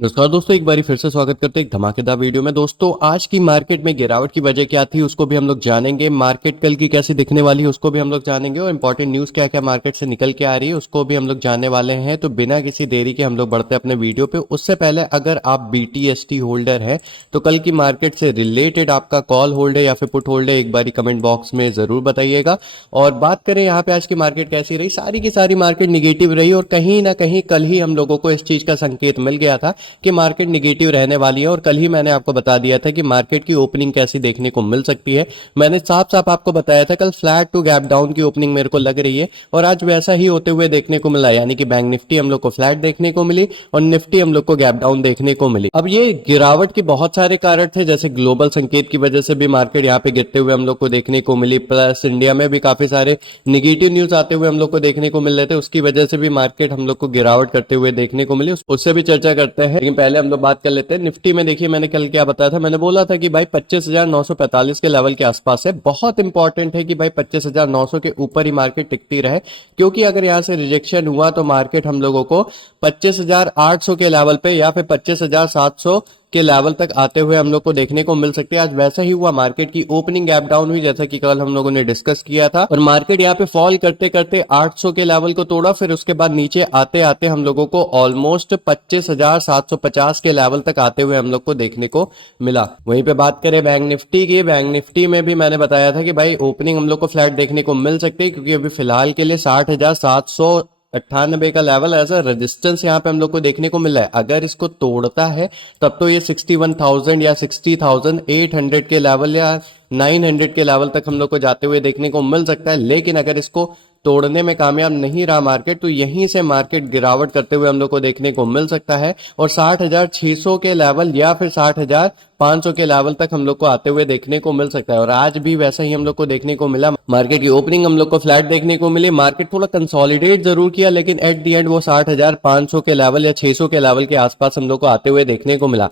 नमस्कार दोस्तों, एक बारी फिर से स्वागत करते हैं एक धमाकेदार वीडियो में। दोस्तों, आज की मार्केट में गिरावट की वजह क्या थी उसको भी हम लोग जानेंगे। मार्केट कल की कैसी दिखने वाली है उसको भी हम लोग जानेंगे और इंपॉर्टेंट न्यूज़ क्या क्या मार्केट से निकल के आ रही है उसको भी हम लोग जानने वाले हैं। तो बिना किसी देरी के हम लोग बढ़ते हैं अपने वीडियो पे। उससे पहले अगर आप BTST होल्डर है तो कल की मार्केट से रिलेटेड आपका कॉल होल्ड है या फिर पुट होल्ड है, एक बारी कमेंट बॉक्स में जरूर बताइएगा। और बात करें यहाँ पे आज की मार्केट कैसी रही, सारी की सारी मार्केट निगेटिव रही और कहीं ना कहीं कल ही हम लोगों को इस चीज का संकेत मिल गया था कि मार्केट निगेटिव रहने वाली है। और कल ही मैंने आपको बता दिया था कि मार्केट की ओपनिंग कैसी देखने को मिल सकती है। मैंने साफ साफ आपको बताया था कल फ्लैट टू गैप डाउन की ओपनिंग मेरे को लग रही है और आज वैसा ही होते हुए देखने को मिला, यानी कि बैंक निफ्टी हम लोग को फ्लैट देखने को मिली और निफ्टी हम लोग को गैप डाउन देखने को मिली। अब ये गिरावट के बहुत सारे कारण थे, जैसे ग्लोबल संकेत की वजह से भी मार्केट यहाँ पे गिरते हुए हम लोग को देखने को मिली, प्लस इंडिया में भी काफी सारे निगेटिव न्यूज आते हुए हम लोग को देखने को मिल रहे थे, उसकी वजह से भी मार्केट हम लोग को गिरावट करते हुए देखने को मिली। उससे भी चर्चा करते हैं, लेकिन पहले हम लोग बात कर लेते हैं निफ्टी में। देखिए, मैंने कल क्या बताया था, मैंने बोला था कि भाई 25,945 के लेवल के आसपास है। बहुत इंपॉर्टेंट है कि भाई 25,900 के ऊपर ही मार्केट टिकती रहे, क्योंकि अगर यहां से रिजेक्शन हुआ तो मार्केट हम लोगों को 25,800 के लेवल पे या फिर 25,700 के लेवल तक आते हुए हम लोग को देखने को मिल सकते हैं। आज वैसा ही हुआ, मार्केट की ओपनिंग गैप डाउन हुई जैसा कि कल हम लोगों ने डिस्कस किया था और मार्केट यहाँ पे फॉल करते करते 800 के लेवल को तोड़ा, फिर उसके बाद नीचे आते आते हम लोगों को ऑलमोस्ट 25,750 के लेवल तक आते हुए हम लोग को देखने को मिला। वहीं पे बात करें बैंक निफ्टी की, बैंक निफ्टी में भी मैंने बताया था कि भाई ओपनिंग हम लोग को फ्लैट देखने को मिल सकती है, क्योंकि अभी फिलहाल के लिए 60,798 का लेवल एज अ रेजिस्टेंस यहाँ पे हम लोग को देखने को मिला है। अगर इसको तोड़ता है तब तो ये 61,000 या 60,800 के लेवल या 900 के लेवल तक हम लोग को जाते हुए देखने को मिल सकता है। लेकिन अगर इसको तोड़ने में कामयाब नहीं रहा मार्केट, तो यहीं से मार्केट गिरावट करते हुए हम लोग को देखने को मिल सकता है और 60,600 के लेवल या फिर 60,500 के लेवल तक हम लोग को आते हुए देखने को मिल सकता है। और आज भी वैसा ही हम लोग को देखने को मिला, मार्केट की ओपनिंग हम लोग को फ्लैट देखने को मिली। मार्केट थोड़ा कंसोलिडेट जरूर किया, लेकिन एट दी एंड वो 60,500 के लेवल या 600 के लेवल के आसपास हम लोग को आते हुए देखने को मिला।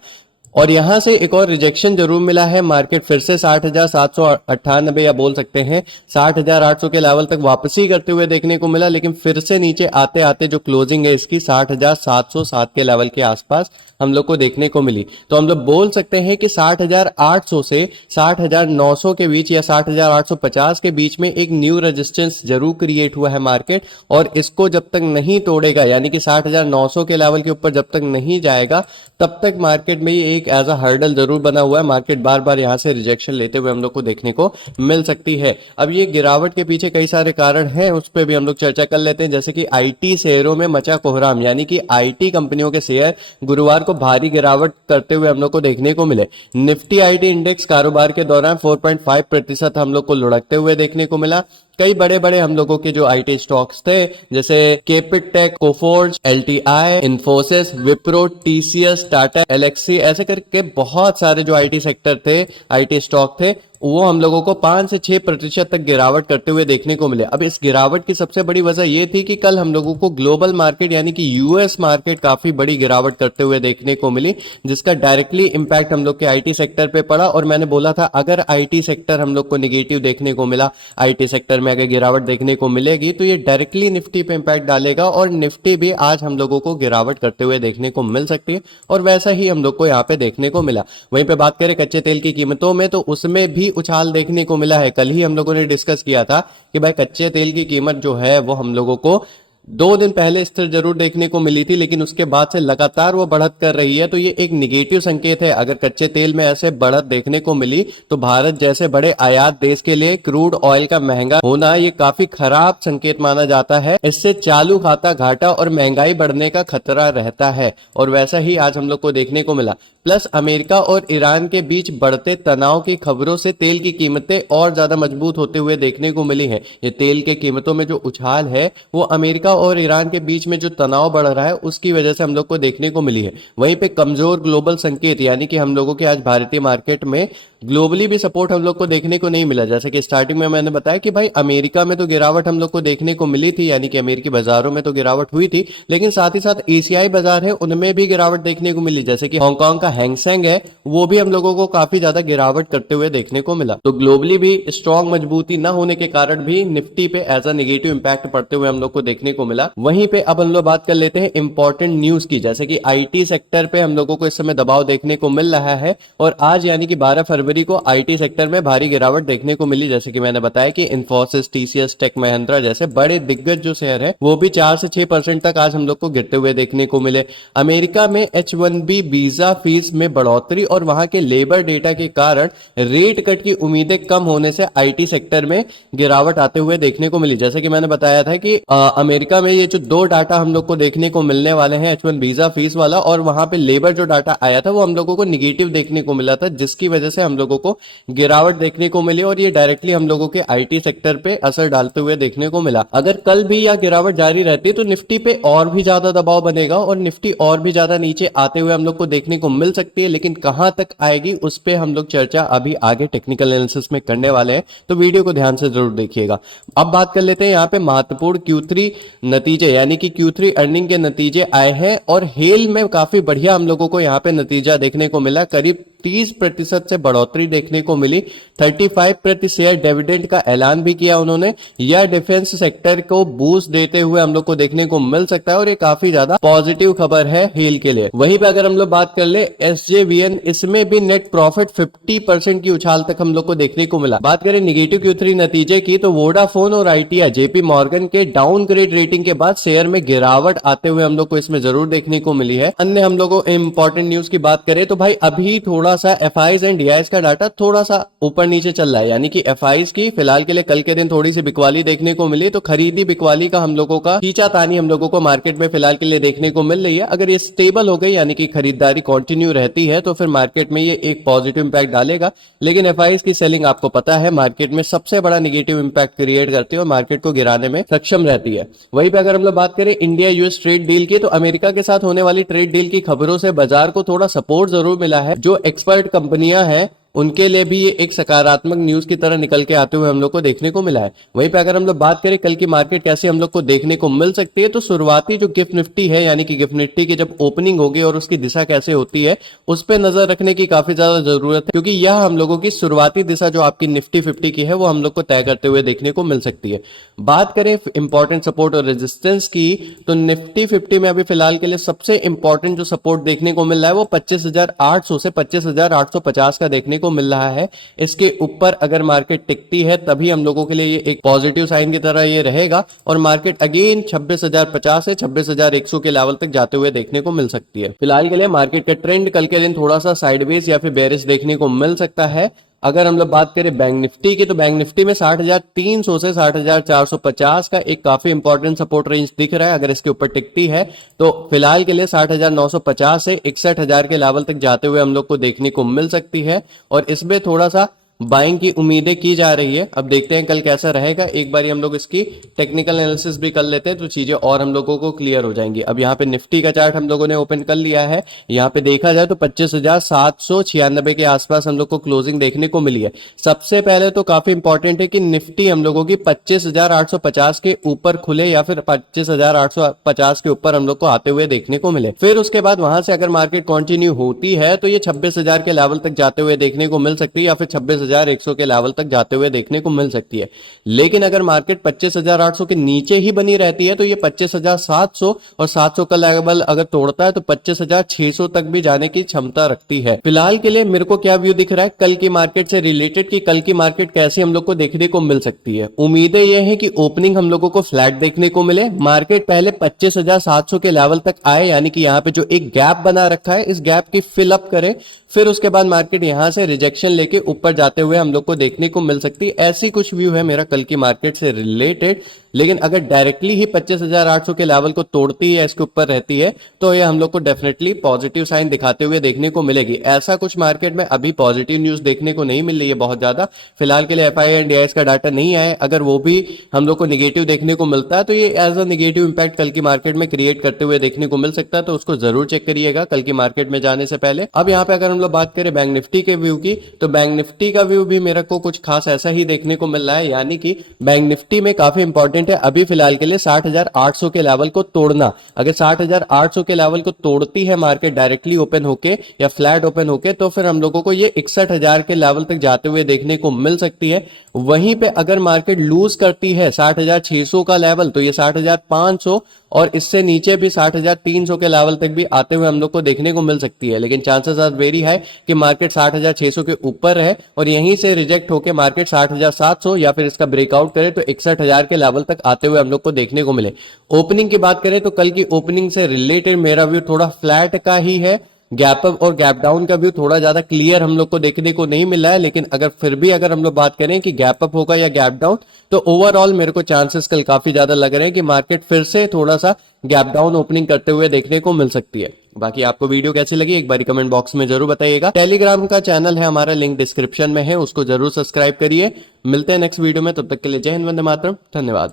और यहां से एक और रिजेक्शन जरूर मिला है, मार्केट फिर से 60,798 या बोल सकते हैं 60,800 के लेवल तक वापसी करते हुए देखने को मिला, लेकिन फिर से नीचे आते आते जो क्लोजिंग है इसकी 60,707 के लेवल के आसपास हम लोग को देखने को मिली। तो हम लोग बोल सकते हैं कि 60,800 से 60,900 के बीच या 60,850 के बीच में एक न्यू रेजिस्टेंस जरूर क्रिएट हुआ है मार्केट, और इसको जब तक नहीं तोड़ेगा, यानी कि 60,900 के लेवल के ऊपर जब तक नहीं जाएगा, तब तक मार्केट में ये एक एज अ हर्डल जरूर बना हुआ है। मार्केट बार बार यहां से रिजेक्शन लेते हुए हम लोग को देखने को मिल सकती है। अब ये गिरावट के पीछे कई सारे कारण हैं, उस पर भी हम लोग चर्चा कर लेते हैं। जैसे कि आईटी शेयरों में मचा कोहराम, यानी कि आईटी कंपनियों के शेयर गुरुवार को भारी गिरावट करते हुए हम लोग को देखने को मिले। निफ्टी आईटी इंडेक्स कारोबार के दौरान 4.5% हम लोग को लुढ़कते हुए देखने को मिला। कई बड़े बड़े हम लोगों के जो आईटी स्टॉक्स थे, जैसे केपिट टेक, कोफोर्ज, एलटीआई, इन्फोसिस, विप्रो, टीसीएस, टाटा एलेक्सी, ऐसे करके बहुत सारे जो आईटी सेक्टर थे, आईटी स्टॉक थे, वो हम लोगों को 5 से 6% तक गिरावट करते हुए देखने को मिले। अब इस गिरावट की सबसे बड़ी वजह यह थी कि कल हम लोगों को ग्लोबल मार्केट यानी कि यूएस मार्केट काफी बड़ी गिरावट करते हुए देखने को मिली, जिसका डायरेक्टली इंपैक्ट हम लोग के आईटी सेक्टर पे पड़ा। और मैंने बोला था अगर आईटी सेक्टर हम लोग को निगेटिव देखने को मिला, आईटी सेक्टर में अगर गिरावट देखने को मिलेगी, तो ये डायरेक्टली निफ्टी पे इंपैक्ट डालेगा और निफ्टी भी आज हम लोगों को गिरावट करते हुए देखने को मिल सकती है। और वैसा ही हम लोग को यहाँ पे देखने को मिला। वहीं पे बात करें कच्चे तेल की कीमतों में, तो उसमें भी उछाल देखने को मिला है। कल ही हम लोगों ने डिस्कस किया था कि भाई कच्चे तेल की कीमत जो है वो हम लोगों को 2 दिन पहले स्थिर जरूर देखने को मिली थी, लेकिन उसके बाद से लगातार वो बढ़त कर रही है। तो ये एक निगेटिव संकेत है। अगर कच्चे तेल में ऐसे बढ़त देखने को मिली तो भारत जैसे बड़े आयात देश के लिए क्रूड ऑयल का महंगा होना ये काफी खराब संकेत माना जाता है। इससे चालू खाता घाटा और महंगाई बढ़ने का खतरा रहता है, और वैसा ही आज हम लोग को देखने को मिला। प्लस अमेरिका और ईरान के बीच बढ़ते तनाव की खबरों से तेल की कीमतें और ज्यादा मजबूत होते हुए देखने को मिली है। ये तेल के कीमतों में जो उछाल है वो अमेरिका और ईरान के बीच में जो तनाव बढ़ रहा है उसकी वजह से हम लोग को देखने को मिली है। वहीं पे कमजोर ग्लोबल संकेत, यानी कि हम लोगों के आज भारतीय मार्केट में ग्लोबली भी सपोर्ट हम लोग को देखने को नहीं मिला। जैसे कि स्टार्टिंग में मैंने बताया कि भाई अमेरिका में तो गिरावट हम लोग को देखने को मिली थी, यानी कि अमेरिकी बाजारों में तो गिरावट हुई थी, लेकिन साथ ही साथ एशियाई बाजार है उनमें भी गिरावट देखने को मिली। जैसे कि हांगकांग का हैंगसेंग है, वो भी हम लोगों को काफी ज्यादा गिरावट करते हुए देखने को मिला। तो ग्लोबली भी स्ट्रॉन्ग मजबूती न होने के कारण भी निफ्टी पे एज अ नेगेटिव इंपैक्ट पड़ते हुए हम लोग को देखने को मिला। वहीं पे अब हम लोग बात कर लेते हैं इंपॉर्टेंट न्यूज की, जैसे कि आईटी सेक्टर पे हम लोगों को इस समय दबाव देखने को मिल रहा है और आज यानी कि 12 फरवरी को आईटी सेक्टर में भारी गिरावट देखने को मिली। जैसे कि मैंने बताया कि इन्फोसिस, टीसीएस, टेक महिंद्रा जैसे बड़े दिग्गज जो शेयर है वो भी 4 से 6% तक आज हम लोग को गिरते हुए देखने को मिले। अमेरिका में H1B वीजा फीस में बढ़ोतरी और वहां के लेबर डेटा के कारण रेट कट की उम्मीदें कम होने से आईटी सेक्टर में गिरावट आते हुए देखने को मिली। जैसे कि मैंने बताया था कि अमेरिका में ये जो दो डाटा हम लोग को देखने को मिलने वाले हैं, H1 वीजा फीस वाला और वहां पे लेबर जो डाटा आया था वो हम लोगों को निगेटिव देखने को मिला था, जिसकी वजह से हम लोगों को गिरावट देखने को मिली और ये डायरेक्टली हम लोगों के आईटी सेक्टर पे असर डालते हुए देखने को मिला। अगर कल भी यह गिरावट जारी रहती है तो निफ्टी पे और भी ज्यादा दबाव बनेगा और निफ्टी और भी ज्यादा नीचे आते हुए हम लोग को देखने को मिल सकती है, लेकिन कहां तक आएगी उस पे हम लोग चर्चा अभी आगे टेक्निकल एनालिसिस में करने वाले हैं, तो वीडियो को ध्यान से जरूर देखिएगा। अब बात कर लेते हैं यहाँ पे महत्वपूर्ण Q3 नतीजे, यानी कि Q3 अर्निंग के नतीजे आए हैं और हेल में काफी बढ़िया हम लोगों को यहाँ पे नतीजा देखने को मिला। करीब 30% से बढ़ोतरी देखने को मिली। 35 प्रति शेयर डिविडेंड का ऐलान भी किया उन्होंने। यह डिफेंस सेक्टर को बूस्ट देते हुए हम लोग को देखने को मिल सकता है और ये काफी ज्यादा पॉजिटिव खबर है हेल के लिए। वहीं पे अगर हम लोग बात कर ले SJVN, इसमें भी नेट प्रॉफिट 50% की उछाल तक हम लोग को देखने को मिला। बात करें निगेटिव Q3 नतीजे की तो वोडाफोन और आईटीआई जेपी मॉर्गन के डाउनग्रेड रेटिंग के बाद शेयर में गिरावट आते हुए हम लोग को इसमें जरूर देखने को मिली है। अन्य हम लोगों इंपॉर्टेंट न्यूज की बात करें तो भाई अभी थोड़ा सा एफआईज एंड डीआईज का डाटा थोड़ा सा ऊपर नीचे चल रहा है, यानी कि एफआईज की फिलहाल के लिए कल के दिन थोड़ी सी बिकवाली देखने को मिली, तो खरीदी बिकवाली का हम लोगों का खींचातानी हम लोगों को मार्केट में फिलहाल के लिए देखने को मिल रही है। अगर ये स्टेबल हो गई यानी कि खरीदारी कंटिन्यू रहती है तो फिर मार्केट में ये एक पॉजिटिव इंपैक्ट डालेगा, लेकिन एफआईज की सेलिंग आपको पता है मार्केट में सबसे बड़ा नेगेटिव इंपैक्ट क्रिएट करती है और मार्केट को गिराने में सक्षम रहती है। वहीं पे अगर हम लोग बात करें इंडिया यूएस ट्रेड डील की तो अमेरिका के साथ होने वाली ट्रेड डील की खबरों से बाजार को थोड़ा सपोर्ट जरूर मिला है। जो एक्सपर्ट कंपनियां हैं उनके लिए भी ये एक सकारात्मक न्यूज की तरह निकल के आते हुए हम लोग को देखने को मिला है। वहीं पे अगर हम लोग बात करें कल की मार्केट कैसे हम लोग को देखने को मिल सकती है तो शुरुआती जो गिफ्ट निफ्टी है यानी कि गिफ्ट निफ्टी की जब ओपनिंग होगी और उसकी दिशा कैसे होती है उस पर नजर रखने की काफी ज्यादा जरूरत है, क्योंकि यह हम लोगों की शुरुआती दिशा जो आपकी निफ्टी 50 की है वो हम लोग को तय करते हुए देखने को मिल सकती है। बात करें इंपॉर्टेंट सपोर्ट और रेजिस्टेंस की तो निफ्टी 50 में अभी फिलहाल के लिए सबसे इंपॉर्टेंट जो सपोर्ट देखने को मिल रहा है वो 25,800 से 25,850 का देखने को मिल रहा है। इसके ऊपर अगर मार्केट टिकती है तभी हम लोगों के लिए ये एक पॉजिटिव साइन की तरह ये रहेगा और मार्केट अगेन 26,050 से 26,100 के लेवल तक जाते हुए देखने को मिल सकती है। फिलहाल के लिए मार्केट का ट्रेंड कल के दिन थोड़ा सा साइडवेज या फिर बेरिश देखने को मिल सकता है। अगर हम लोग बात करें बैंक निफ्टी की तो बैंक निफ्टी में 60,300 से 60,450 का एक काफी इंपॉर्टेंट सपोर्ट रेंज दिख रहा है। अगर इसके ऊपर टिकती है तो फिलहाल के लिए 60,950 से 61,000 के लेवल तक जाते हुए हम लोग को देखने को मिल सकती है और इसमें थोड़ा सा बाइंग की उम्मीदें की जा रही है। अब देखते हैं कल कैसा रहेगा। एक बार हम लोग इसकी टेक्निकल एनालिसिस भी कर लेते हैं तो चीजें और हम लोगों को क्लियर हो जाएंगी। अब यहाँ पे निफ्टी का चार्ट हम लोगों ने ओपन कर लिया है। यहाँ पे देखा जाए तो 25,796 के आसपास हम लोग को क्लोजिंग देखने को मिली है। सबसे पहले तो काफी इंपॉर्टेंट है कि निफ्टी हम लोगों की 25,850 के ऊपर खुले या फिर 25,850 के ऊपर हम लोग को आते हुए देखने को मिले। फिर उसके बाद वहां से अगर मार्केट कंटिन्यू होती है तो ये 26,000 के लेवल तक जाते हुए देखने को मिल सकती है या फिर 26,100 के लेवल तक जाते हुए देखने को मिल सकती है। लेकिन अगर मार्केट 25,800 के नीचे ही बनी रहती है तो ये 25,700 और 700 का लेवल अगर तोड़ता है तो 25,600 तक भी जाने की क्षमता रखती है। फिलहाल के लिए मेरे को क्या व्यू दिख रहा है कल की मार्केट से रिलेटेड कि कल की मार्केट कैसे हम लोग को देखने को मिल सकती है। उम्मीदें यह है कि ओपनिंग हम लोगों को फ्लैट देखने को मिले, मार्केट पहले 25,700 के लेवल तक आए, यानी कि यहाँ पे जो एक गैप बना रखा है इस गैप की फिल अप करे, फिर उसके बाद मार्केट यहां से रिजेक्शन लेके ऊपर जाते हुए हम लोग को देखने को मिल सकती है। ऐसी कुछ व्यू है मेरा कल की मार्केट से रिलेटेड। लेकिन अगर डायरेक्टली ही 25,800 के लेवल को तोड़ती है, इसके ऊपर रहती है, तो ये हम लोग को डेफिनेटली पॉजिटिव साइन दिखाते हुए देखने को मिलेगी। ऐसा कुछ मार्केट में अभी पॉजिटिव न्यूज देखने को नहीं मिल रही है बहुत ज्यादा। फिलहाल के लिए एफआई एंड डीआईएस का डाटा नहीं आया, अगर वो भी हम लोग को निगेटिव देखने को मिलता है तो ये एज अ निगेटिव इंपैक्ट कल की मार्केट में क्रिएट करते हुए देखने को मिल सकता है, तो उसको जरूर चेक करिएगा कल की मार्केट में जाने से पहले। अब यहाँ पे अगर हम लोग बात करें बैंक निफ्टी के व्यू की, तो बैंक निफ्टी का व्यू भी मेरे को कुछ खास ऐसा ही देखने को मिल रहा है, यानी कि बैंक निफ्टी में काफी इंपॉर्टेंट है अभी फिलहाल के लिए 60,800 के लेवल को तोड़ना। अगर 60,800 के लेवल को तोड़ती है मार्केट डायरेक्टली ओपन होके या फ्लैट ओपन होके, तो फिर हम लोगों को ये 61,000 के लेवल तक जाते हुए देखने को मिल सकती है। वहीं पे अगर मार्केट लूज करती है 60,600 का लेवल, तो ये 60,500 और इससे नीचे भी 60,300 के लेवल तक भी आते हुए हम लोग को देखने को मिल सकती है। लेकिन चांसेस आर वेरी हाई कि मार्केट 60,600 के ऊपर है और यहीं से रिजेक्ट होकर मार्केट 60,700 या फिर इसका ब्रेकआउट करे तो 61,000 के लेवल तक आते हुए हम लोग को देखने को मिले। ओपनिंग की बात करें तो कल की ओपनिंग से रिलेटेड मेरा व्यू थोड़ा फ्लैट का ही है। गैप अप और गैप डाउन का व्यू थोड़ा ज्यादा क्लियर हम लोग को देखने को नहीं मिला है, लेकिन अगर फिर भी अगर हम लोग बात करें कि गैप अप होगा या गैप डाउन, तो ओवरऑल मेरे को चांसेस कल काफी ज्यादा लग रहे हैं कि मार्केट फिर से थोड़ा सा गैप डाउन ओपनिंग करते हुए देखने को मिल सकती है। बाकी आपको वीडियो कैसी लगी एक बार कमेंट बॉक्स में जरूर बताइएगा। टेलीग्राम का चैनल है हमारा, लिंक डिस्क्रिप्शन में है, उसको जरूर सब्सक्राइब करिए। मिलते हैं नेक्स्ट वीडियो में, तब तक के लिए जय हिंद, वंदे मातरम, धन्यवाद।